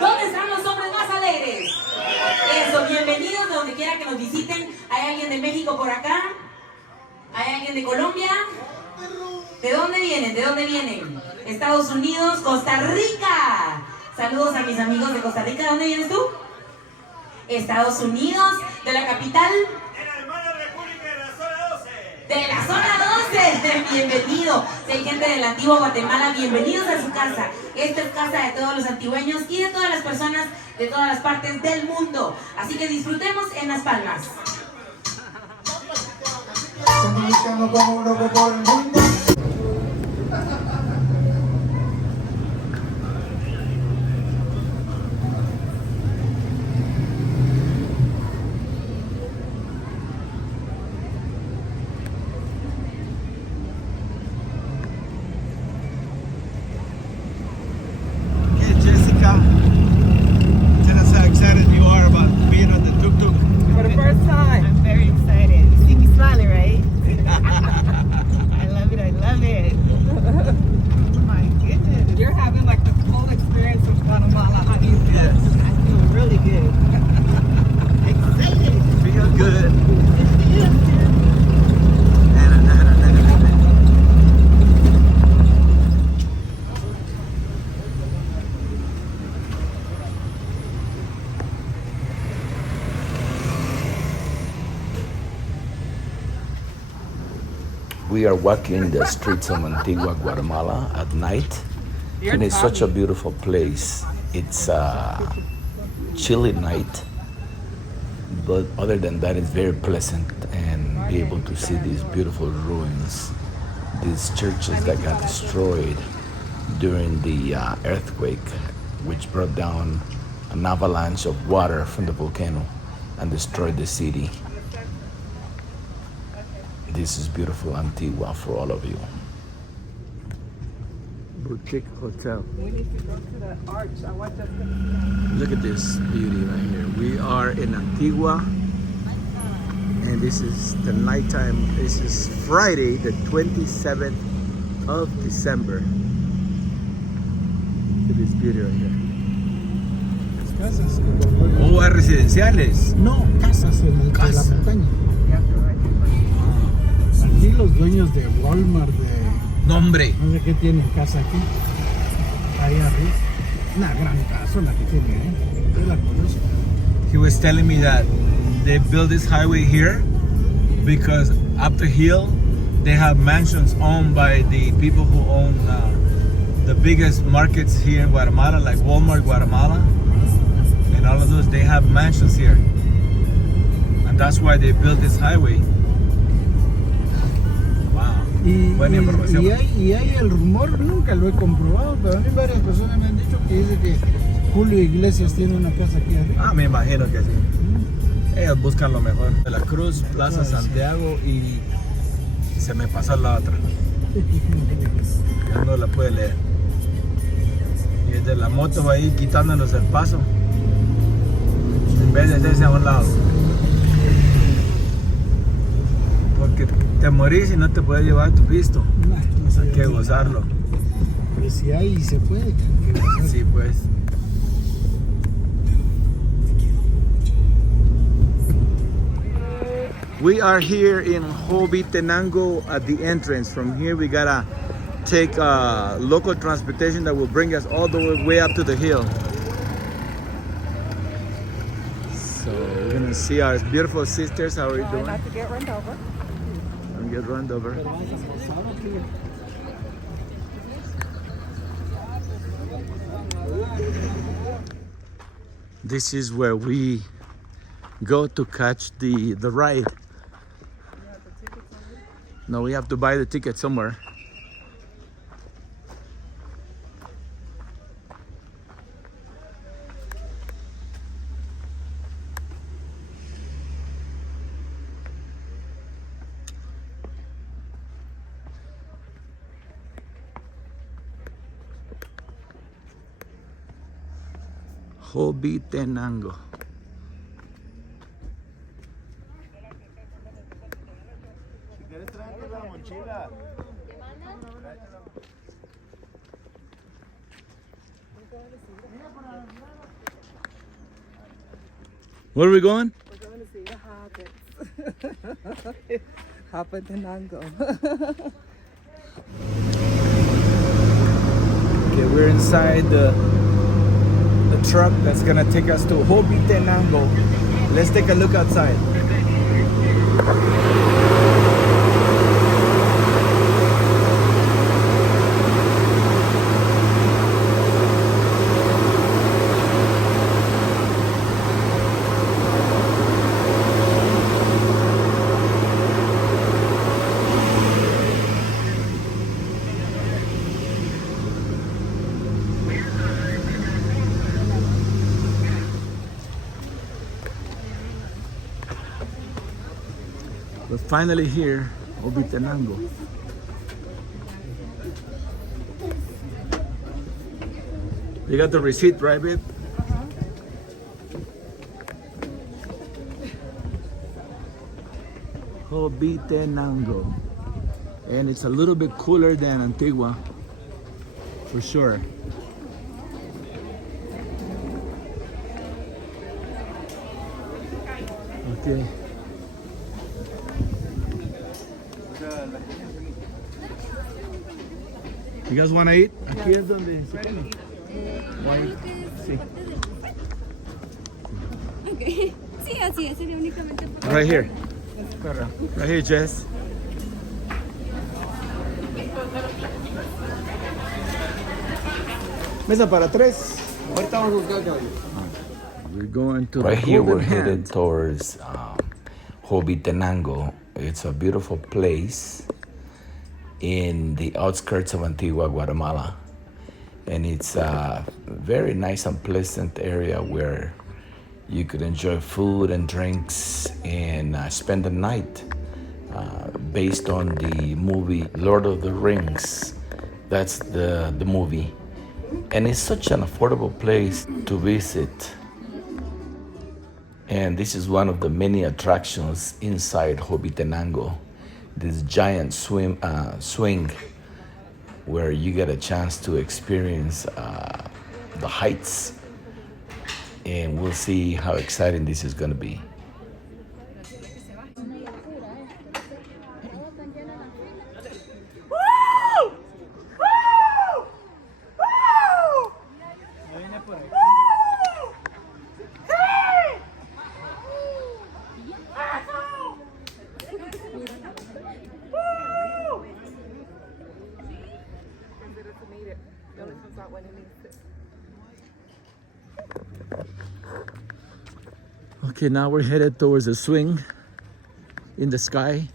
¿Dónde están los hombres más alegres? Eso, bienvenidos de donde quiera que nos visiten. ¿Hay alguien de México por acá? ¿Hay alguien de Colombia? ¿De dónde vienen? ¿De dónde vienen? Estados Unidos, Costa Rica. Saludos a mis amigos de Costa Rica. ¿De dónde vienes tú? Estados Unidos, de la capital. De la hermana República de la zona 12. De la zona 12. Bienvenido. Si hay gente de la Antigua Guatemala, bienvenidos a su casa. Esta es casa de todos los antigüeños y de todas las personas de todas las partes del mundo. Así que disfrutemos en Las Palmas. We are walking the streets of Antigua Guatemala at night, and it's such a beautiful place. It's a chilly night, but other than that, it's very pleasant and be able to see these beautiful ruins, these churches that got destroyed during the earthquake, which brought down an avalanche of water from the volcano and destroyed the city. This is beautiful Antigua for all of you. Boutique Hotel. We need to go to the arch. I want us to... Look at this beauty right here. We are in Antigua, and this is the nighttime. This is Friday, the 27th of December. Look at this beauty right here. Casas. Oh, residenciales. No, casas en el, de la montaña. Aquí los dueños de Walmart, Nombre. no sé qué tienen casa aquí. Ahí arriba. Una gran casa la que tiene, Yo la conozco. He was telling me that they built this highway here because up the hill they have mansions owned by the people who own the biggest markets here in Guatemala, like Walmart Guatemala, and all of those. They have mansions here, and that's why they built this highway. Y información. hay el rumor, nunca lo he comprobado, pero a mí varias personas me han dicho que dice que Julio Iglesias tiene una casa aquí arriba. Me imagino que sí. Ellos buscan lo mejor. De la Cruz, Plaza Santiago y se me pasó la otra. Ya no la puede leer. Y desde la moto va ahí quitándonos el paso. En vez de hacerse a un lado. Porque te morís y no te puedes llevar tu pisto. No Hay que gozarlo. Pues si hay, se puede. Que gozar. Sí, pues. We are here in Tenango at the entrance. From here we gotta take local transportation that will bring us all the way up to the hill. So we're gonna see our beautiful sisters. How are you doing? Not to get run over. Don't get run over. This is where we go to catch the ride. No, we have to buy the ticket somewhere. Tenango. Si quieres traerte la mochila. Mira, para Where are we going? We're going to see the hobbits. Hobbit and Ango. Okay, we're inside the truck that's gonna take us to Tenango. Let's take a look outside. We're finally here, Tenango. You got the receipt, right, babe? Tenango. And it's a little bit cooler than Antigua, for sure. Okay. You guys want to eat? Aquí es donde se come. Sí. Okay. Sí, así es, sería únicamente por... Right here. Right here, Jess. Mesa para tres. Ahorita vamos a buscar. We're going to Right the here, we're Golden Hand. headed towards Tenango. It's a beautiful place in the outskirts of Antigua Guatemala, and it's a very nice and pleasant area where you could enjoy food and drinks and spend the night based on the movie Lord of the Rings. That's the movie, and it's such an affordable place to visit. And this is one of the many attractions inside Tenango. This giant swing where you get a chance to experience the heights, and we'll see how exciting this is going to be. Okay, now we're headed towards the swing in the sky,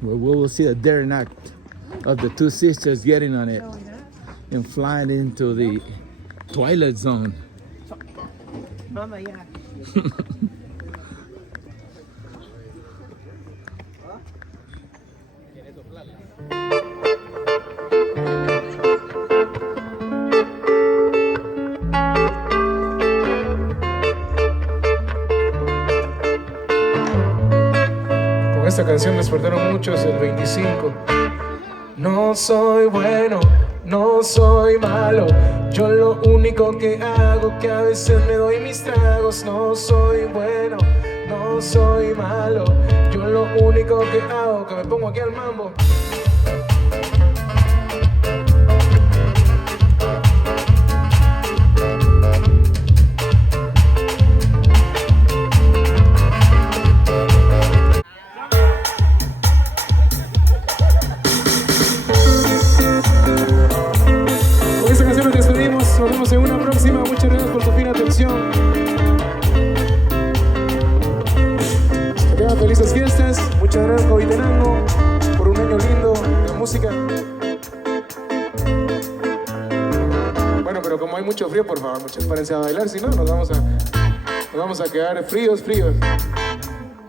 where we will see the daring act of the two sisters getting on it and flying into the twilight zone. Mama, yeah. Esta canción despertaron muchos el 25. No soy bueno, no soy malo. Yo lo único que hago que a veces me doy mis tragos. No soy bueno, no soy malo. Yo lo único que hago que me pongo aquí al mambo. Nos vemos en una próxima. Muchas gracias por tu fina atención. Que tengan felices fiestas. Muchas gracias, Tenango, por un año lindo de música. Bueno, pero como hay mucho frío, por favor, muchachos, párense a bailar, si no, nos vamos a quedar fríos. Un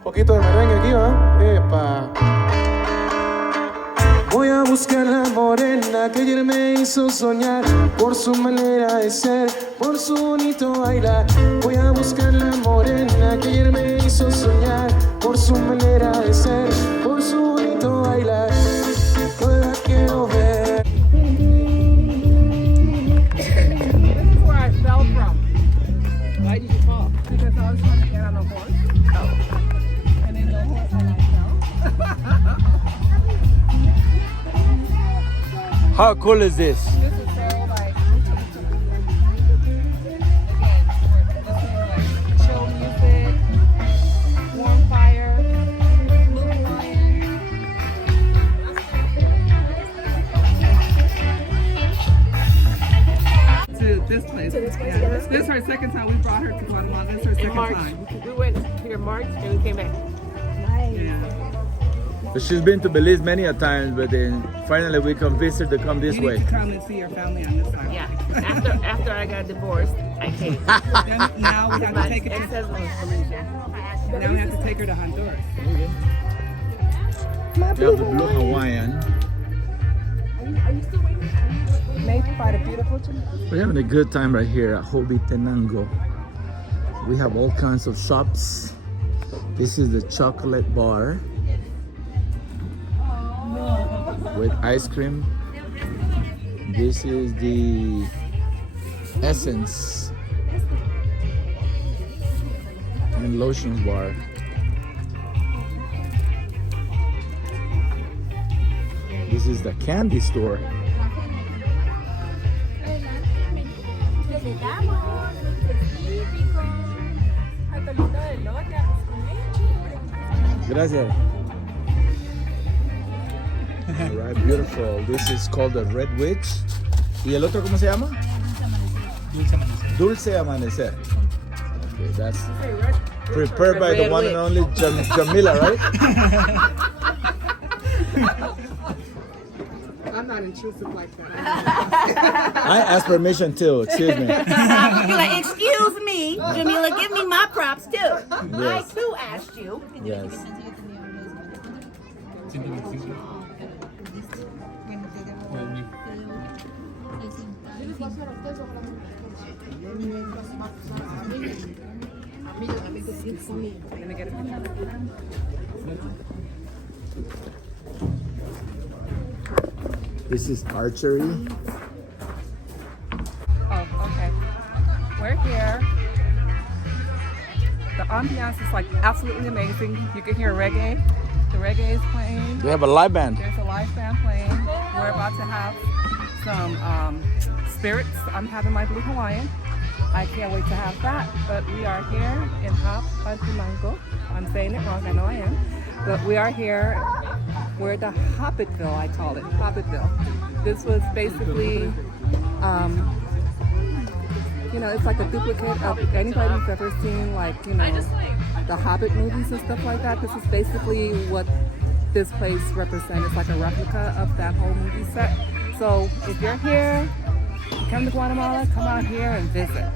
poquito de merengue aquí, ¿va? ¡Epa! Voy a buscar la morena que ayer me hizo soñar, por su manera de ser, por su bonito bailar. Voy a buscar la morena que ayer me hizo soñar, por su manera de ser, por su bonito bailar. Hoy la quiero ver. How cool is this? This is so like, again, like chill music, warm fire, blue Hawaiian. To this place. Yeah. This is her second time. We brought her to Guatemala. This is her second time. We went here in March and we came back. Yeah. She's been to Belize many a times, but then finally we convinced her to come this You need way. to come and see your family on this side. Yeah. After I got divorced, I came. Then now we have to My take it to, ex-husband was Belizean. now we have to take her to Honduras. We have the blue Hawaiian. May provide a beautiful tree. We're having a good time right here at Tenango. We have all kinds of shops. This is the chocolate bar with ice cream. This is the essence and lotions bar. This is the candy store. Gracias. All right, beautiful. This is called the Red Witch. ¿Y el otro cómo se llama? Dulce Amanecer. Okay, that's prepared by the one and only Jamila, right? I'm not intrusive like that. I asked permission too. Excuse me. You're like, excuse me, Jamila, give me my props too. I too asked you. Yes. Let me get a picture. This is archery. Oh, okay. We're here. The ambiance is like absolutely amazing. You can hear reggae. The reggae is playing. We have a live band. There's a live band playing. We're about to have some spirits. I'm having my blue Hawaiian. I can't wait to have that. But we are here in Antigua. I'm saying it wrong, I know I am. But we are here. We're at the Hobbitville, I call it, Hobbitville. This was basically, you know, it's like a duplicate of anybody who's ever seen, like, you know, the Hobbit movies and stuff like that. This is basically what this place represents. It's like a replica of that whole movie set. So if you're here, you come to Guatemala, come out here and visit.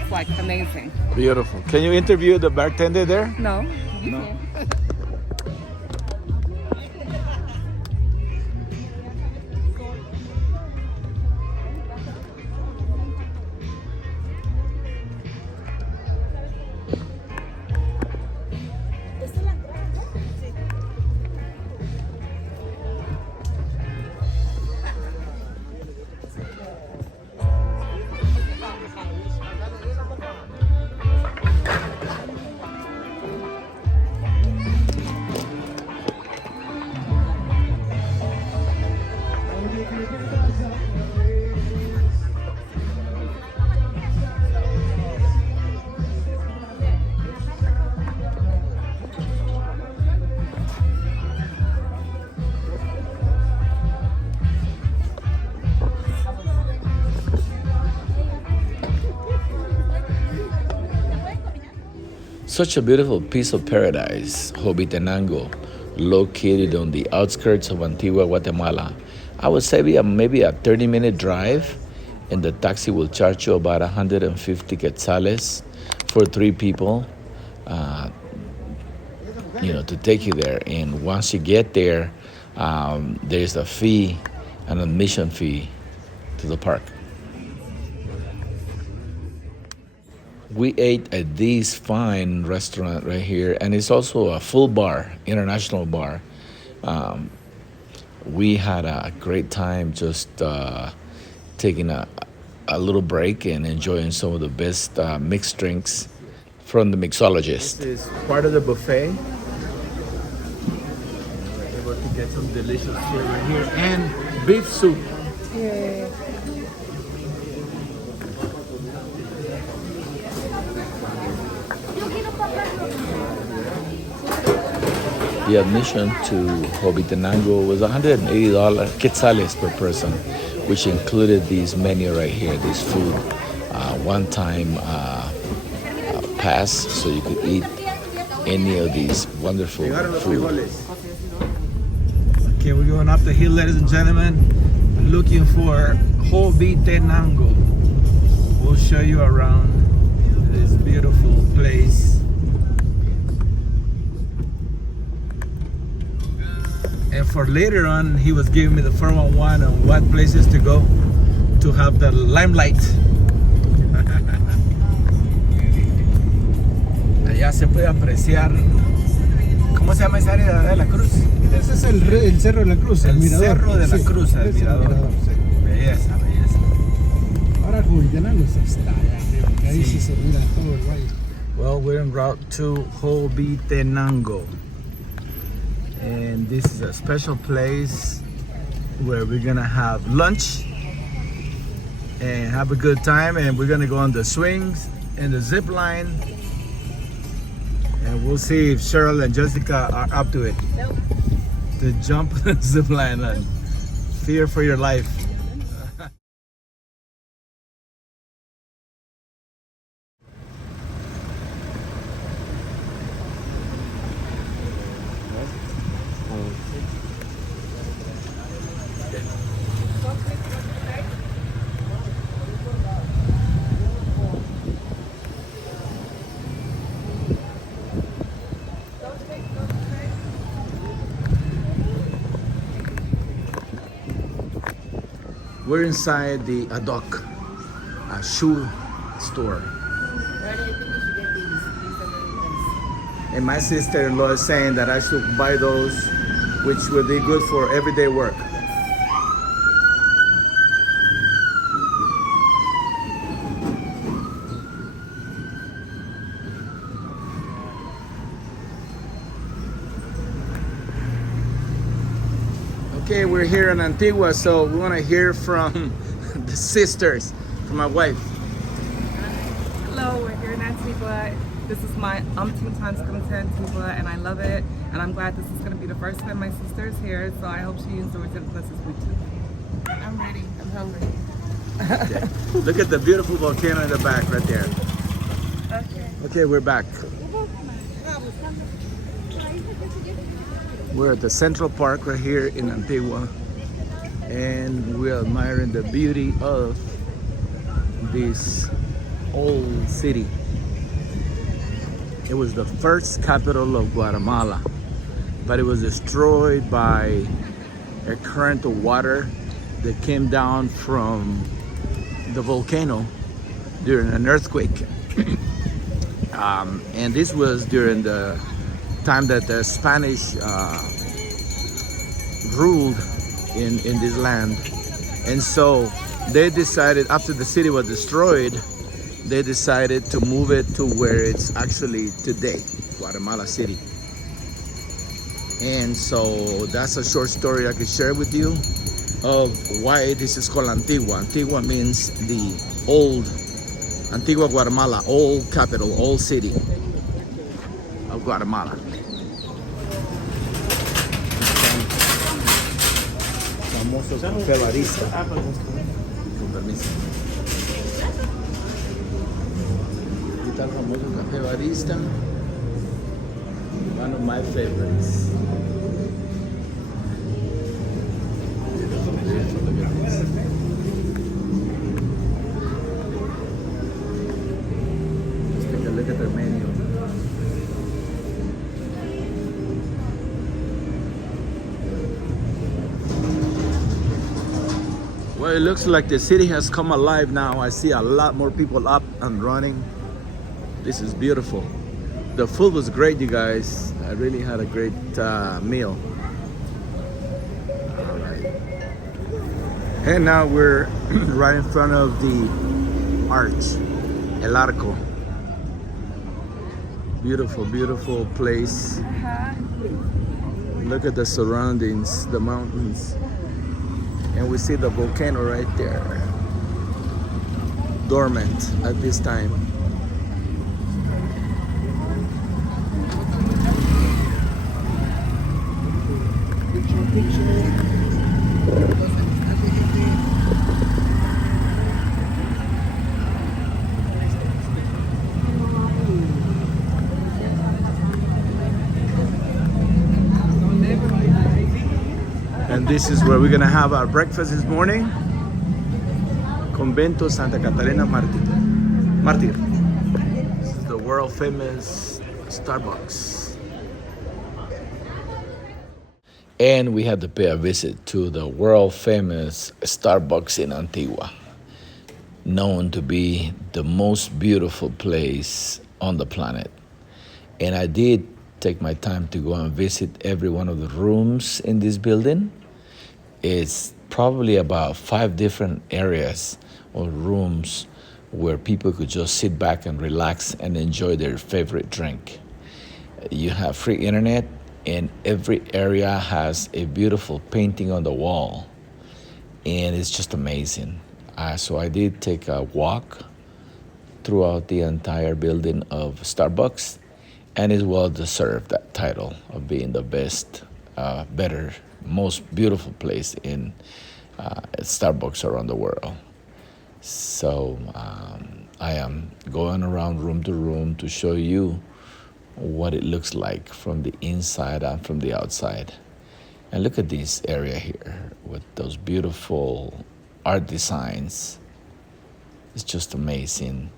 It's like amazing. Beautiful. Can you interview the bartender there? No, you No. can't. Such a beautiful piece of paradise, Tenango, located on the outskirts of Antigua, Guatemala. I would say maybe a 30-minute drive, and the taxi will charge you about 150 quetzales for 3 people, to take you there. And once you get there, there's a fee, an admission fee to the park. We ate at this fine restaurant right here, and it's also a full bar, international bar. We had a great time just taking a little break and enjoying some of the best mixed drinks from the mixologist. This is part of the buffet. We're able to get some delicious food right here and beef soup. The admission to Tenango was $180 quetzales per person, which included these menu right here, this food, one-time pass, so you could eat any of these wonderful food. Okay, we're going up the hill, ladies and gentlemen, looking for Tenango. We'll show you around this beautiful place. And for later on, he was giving me the 411 on what places to go to have the limelight. Allá se puede apreciar. ¿Cómo se llama esa área de la cruz? Ese es el Cerro de la Cruz, el mirador. Cerro de la Sí, Cruz, el es mirador. sí. Belleza, belleza. Ahora Tenango está allá arriba, que ahí sí se mira todo el valle. Well, we're en route to Tenango. And this is a special place where we're gonna have lunch and have a good time, and we're gonna go on the swings and the zip line, and we'll see if Cheryl and Jessica are up to it. To jump the zip line and fear for your life. We're inside the Adok, a shoe store. And my sister-in-law is saying that I should buy those, which will be good for everyday work. Okay, we're here in Antigua, so we want to hear from the sisters, from my wife. Hello, we're here in Antigua. This is my umpteenth times coming to Antigua, and I love it. And I'm glad this is going to be the first time my sister's here, so I hope she enjoys it with us as we do. I'm ready. I'm hungry. Okay. Look at the beautiful volcano in the back right there. Okay, we're back. We're at the Central Park right here in Antigua, and we're admiring the beauty of this old city. It was the first capital of Guatemala, but it was destroyed by a current of water that came down from the volcano during an earthquake. And this was during the time that the Spanish ruled in this land. And so they decided, after the city was destroyed, they decided to move it to where it's actually today, Guatemala City. And so that's a short story I could share with you of why this is called Antigua. Antigua means the old, Antigua Guatemala, old capital, old city of Guatemala. Famoso café barista. Con permiso. Aquí está el famoso café barista. One of my favorites. Let's take a look at their menu. Well, it looks like the city has come alive now. I see a lot more people up and running. This is beautiful. The food was great, you guys. I really had a great meal. All right. And now we're right in front of the arch, El Arco. Beautiful, beautiful place. Look at the surroundings, the mountains. And we see the volcano right there, dormant at this time. This is where we're gonna have our breakfast this morning. Convento Santa Catalina Martir. This is the world famous Starbucks. And we had to pay a visit to the world famous Starbucks in Antigua, known to be the most beautiful place on the planet. And I did take my time to go and visit every one of the rooms in this building. It's probably about 5 different areas or rooms where people could just sit back and relax and enjoy their favorite drink. You have free internet, and every area has a beautiful painting on the wall, and it's just amazing. So I did take a walk throughout the entire building of Starbucks, and it's well deserved that title of being the best, better, most beautiful place in Starbucks around the world. So I am going around room to room to show you what it looks like from the inside and from the outside. And look at this area here with those beautiful art designs. It's just amazing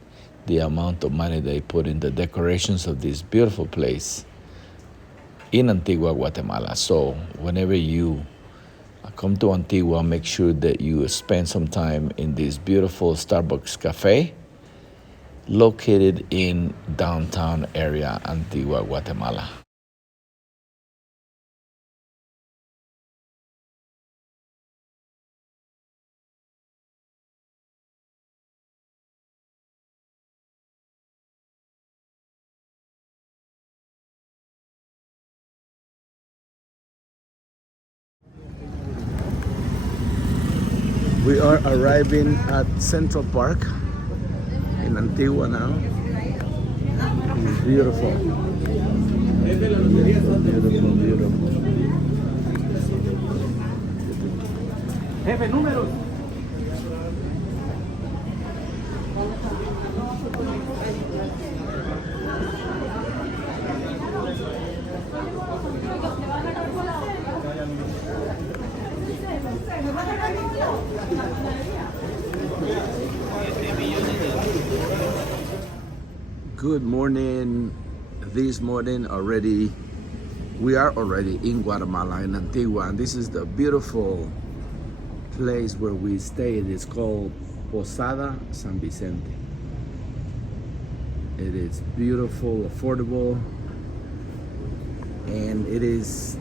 the amount of money they put in the decorations of this beautiful place in Antigua, Guatemala. So whenever you come to Antigua, make sure that you spend some time in this beautiful Starbucks cafe located in downtown area, Antigua, Guatemala. We are arriving at Central Park in Antigua now. It's beautiful. Beautiful, beautiful, beautiful. Jefe, números. Good morning. This morning we are already in Guatemala, in Antigua, and this is the beautiful place where we stay. It is called Posada San Vicente. It is beautiful, affordable, and it is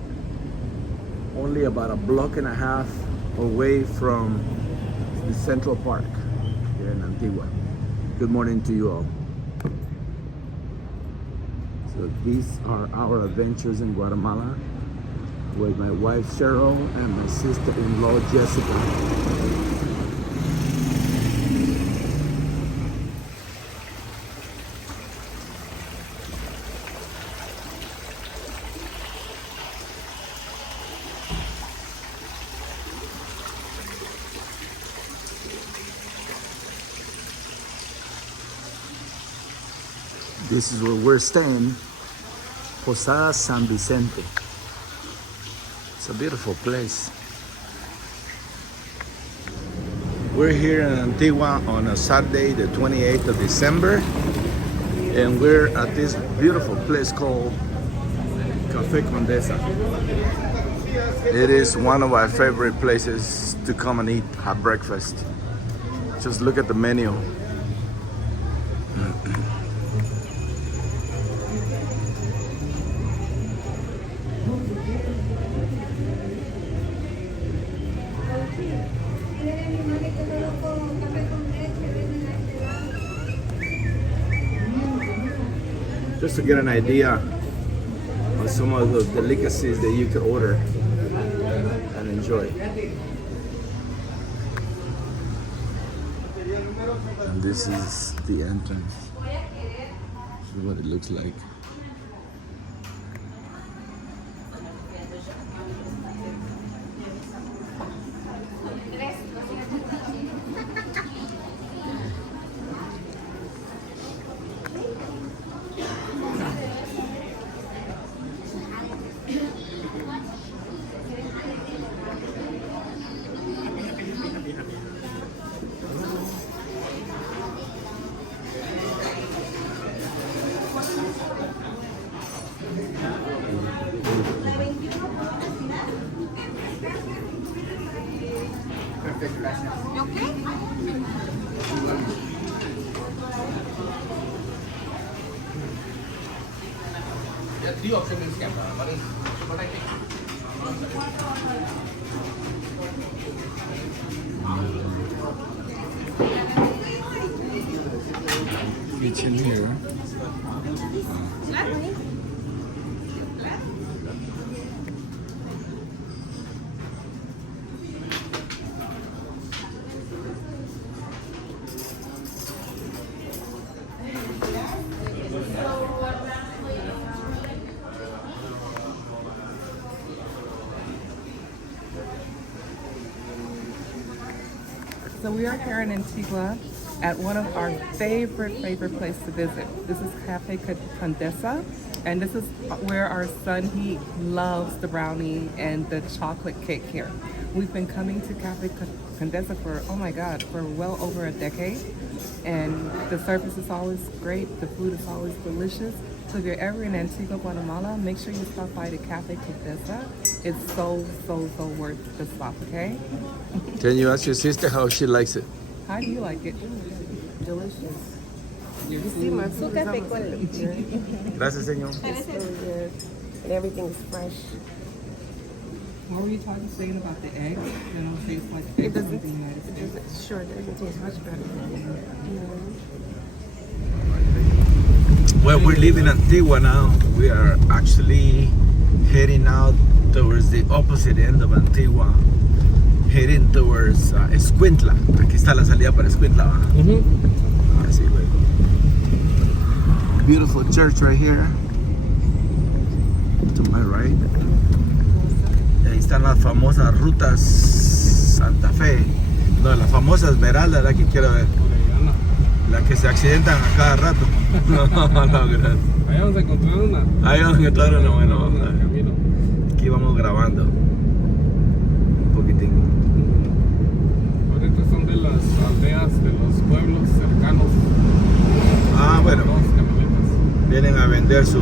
only about a block and a half away from the Central Park here in Antigua. Good morning to you all. So these are our adventures in Guatemala with my wife Cheryl and my sister-in-law Jessica. This is where we're staying, Posada San Vicente. It's a beautiful place. We're here in Antigua on a Saturday, the 28th of December, and we're at this beautiful place called Café Condesa. It is one of our favorite places to come and eat, have breakfast. Just look at the menu. Just to get an idea of some of the delicacies that you could order and enjoy. And this is the entrance. This is what it looks like. Kitchen here. So we are here in Antigua at one of our favorite places to visit. This is Cafe Condesa, and this is where our son, he loves the brownie and the chocolate cake here. We've been coming to Cafe Condesa for, oh my God, for well over a decade. And the service is always great, the food is always delicious. So if you're ever in Antigua, Guatemala, make sure you stop by the Cafe Condesa. It's so worth the stop, okay? Can you ask your sister how she likes it? How do you like it? Delicious. Su café con leche. Gracias, señor. It's really good. And everything is fresh. What were you saying about the eggs? They don't taste like It eggs in doesn't, the United States. sure, it doesn't taste much better. Well, we live in Antigua now. We are actually heading out towards the opposite end of Antigua, heading towards Escuintla. Aquí está la salida para Escuintla. Así, güey. Beautiful church right here. To my right. Y ahí están las famosas rutas Santa Fe. No, las famosas Esmeralda, la que quiero ver. Las que se accidentan a cada rato. No, gracias. Ahí vamos a encontrar una. Ahí vamos a encontrar una, bueno, vamos a ver. Aquí vamos grabando un poquitín. Ahorita son de las aldeas, de los pueblos cercanos. Ah, bueno. Dos camionetas. Vienen a vender su